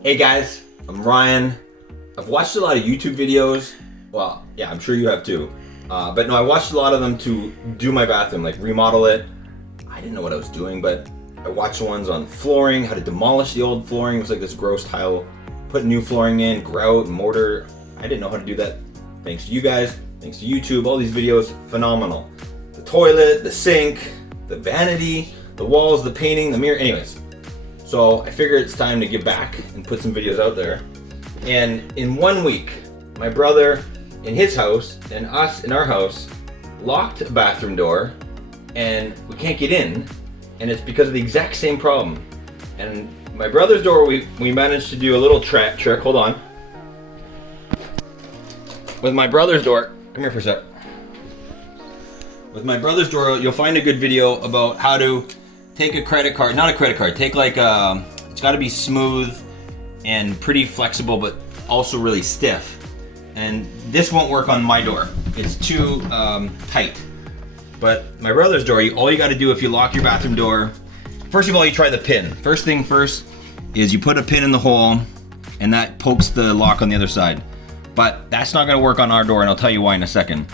Hey guys, I'm Ryan. I've watched a lot of YouTube videos. Well, yeah, I'm sure you have too. But no, I watched a lot of them to do my bathroom, like remodel it. I didn't know what I was doing, but I watched ones on flooring, how to demolish the old flooring. It was like this gross tile, put new flooring in, grout, mortar. I didn't know how to do that. Thanks to you guys, thanks to YouTube, all these videos, phenomenal. The toilet, the sink, the vanity, the walls, the painting, the mirror, anyways. So I figured it's time to give back and put some videos out there. And in 1 week, my brother in his house and us in our house locked a bathroom door and we can't get in, and it's because of the exact same problem. And my brother's door, we managed to do a little trick, hold on. With my brother's door, come here for a sec. With my brother's door, you'll find a good video about how to take a credit card, not a credit card, take like it's gotta be smooth and pretty flexible, but also really stiff. And this won't work on my door. It's too tight. But my brother's door, all you gotta do if you lock your bathroom door, first of all, you try the pin. First thing first is you put a pin in the hole and that pokes the lock on the other side. But that's not gonna work on our door, and I'll tell you why in a second.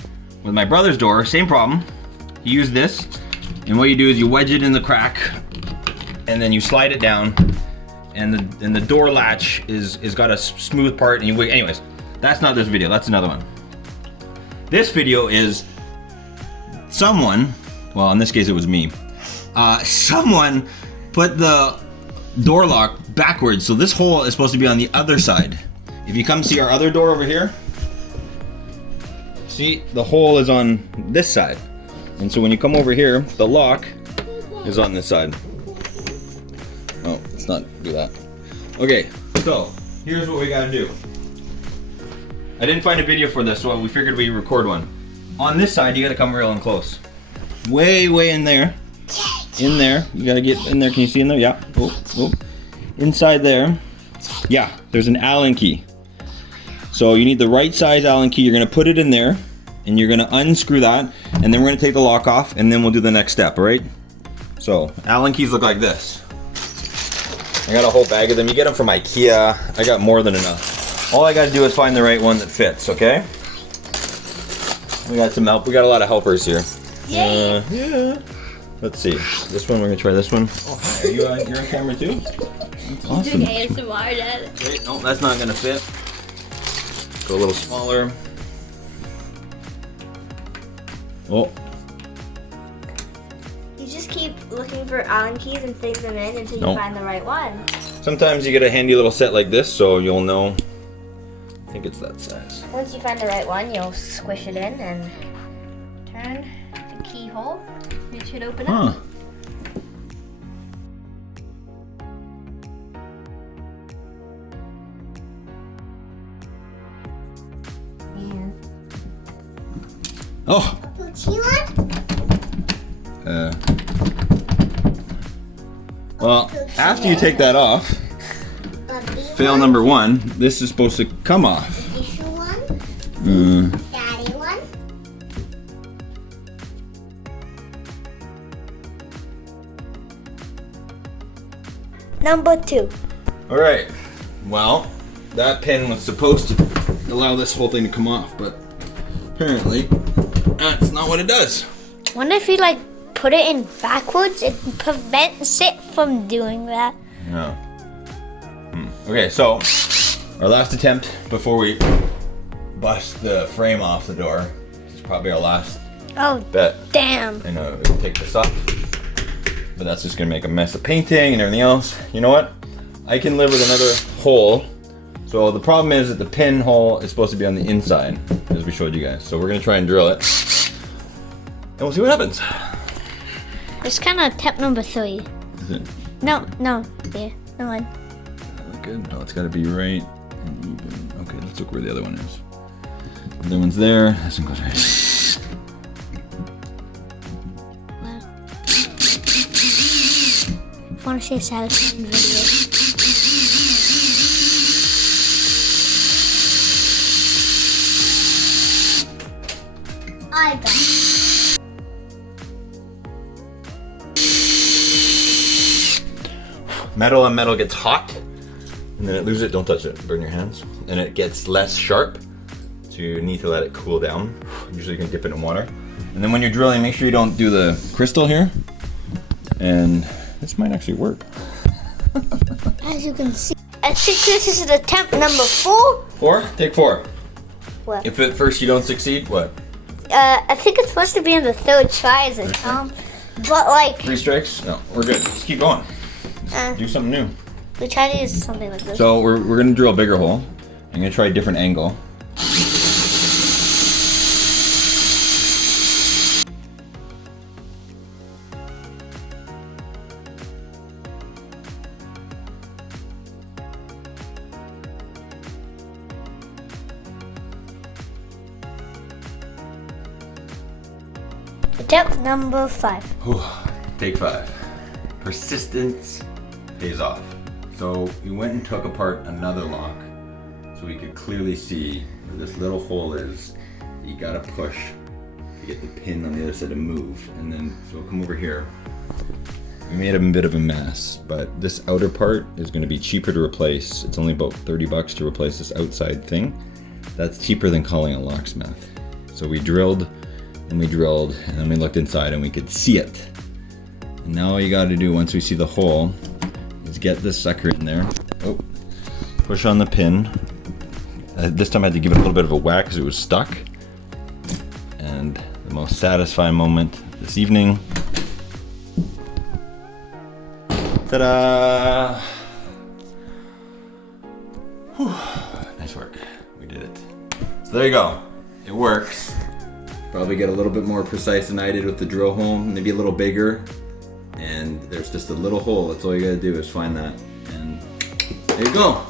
With my brother's door, same problem. You use this, and what you do is you wedge it in the crack, and then you slide it down, and the door latch is got a smooth part, and anyways, that's not this video, that's another one. This video is someone, well in this case it was me, someone put the door lock backwards, so this hole is supposed to be on the other side. If you come see our other door over here, see the hole is on this side. And so when you come over here, the lock is on this side. Oh, let's not do that. Okay, so here's what we gotta do. I didn't find a video for this, so we figured we'd record one. On this side, you gotta come real and close. Way in there. In there, you gotta get in there. Can you see in there? Yeah. Oh. Inside there, yeah, there's an Allen key. So you need the right size Allen key. You're gonna put it in there, and you're gonna unscrew that, and then we're gonna take the lock off, and then we'll do the next step, all right? So, Allen keys look like this. I got a whole bag of them. You get them from IKEA. I got more than enough. All I gotta do is find the right one that fits, okay? We got some help. We got a lot of helpers here. Yeah. Let's see. This one, we're gonna try this one. Oh, hi. Are you you're on camera too? That's awesome. ASMR, Dad. Okay, no, that's not gonna fit. Go a little smaller. Oh. You just keep looking for Allen keys and fitting them in until you find the right one. Sometimes you get a handy little set like this, so you'll know. I think it's that size. Once you find the right one, you'll squish it in and turn the keyhole. It should open up. Oh! Well, after you take that off, fail number one, this is supposed to come off. Tissue one? Daddy one? Number 2. Alright, well, that pin was supposed to allow this whole thing to come off, but apparently that's not what it does. Wonder if you put it in backwards, it prevents it from doing that. Yeah. Okay, so our last attempt before we bust the frame off the door. This is probably our last bet. Damn. I know, we'll take this off, but that's just gonna make a mess of painting and everything else. You know what? I can live with another hole. So the problem is that the pin hole is supposed to be on the inside, as we showed you guys. So we're gonna try and drill it, and we'll see what happens. It's kind of tip number 3. Is it? No, yeah, no one. Good. No, it's got to be right and even. Okay, let's look where the other one is. The other one's there. This one goes right. Wow. I want to see a satisfying video. I got it. Metal on metal gets hot, and then it loses it. Don't touch it, burn your hands. And it gets less sharp, so you need to let it cool down. Usually you can dip it in water. And then when you're drilling, make sure you don't do the crystal here. And this might actually work. As you can see, I think this is attempt number 4. 4? Take 4. What? If at first you don't succeed, what? I think it's supposed to be in the 3rd try as a but like 3 strikes? No, we're good. Just keep going. Just do something new. we try to use something like this. So we're gonna drill a bigger hole. I'm gonna try a different angle. Attempt number 5. Whew. Take 5. Persistence pays off. So we went and took apart another lock so we could clearly see where this little hole is. You gotta push to get the pin on the other side to move. And then, so we'll come over here. We made a bit of a mess, but this outer part is gonna be cheaper to replace. It's only about 30 bucks to replace this outside thing. That's cheaper than calling a locksmith. So we drilled, and then we looked inside and we could see it. And now all you gotta do once we see the hole is get this sucker in there. Oh, push on the pin. This time I had to give it a little bit of a whack because it was stuck. And the most satisfying moment this evening. Ta-da! Whew. Nice work. We did it. So there you go. It works. Probably get a little bit more precise than I did with the drill hole, maybe a little bigger. And there's just a little hole. That's all you gotta do is find that. And there you go.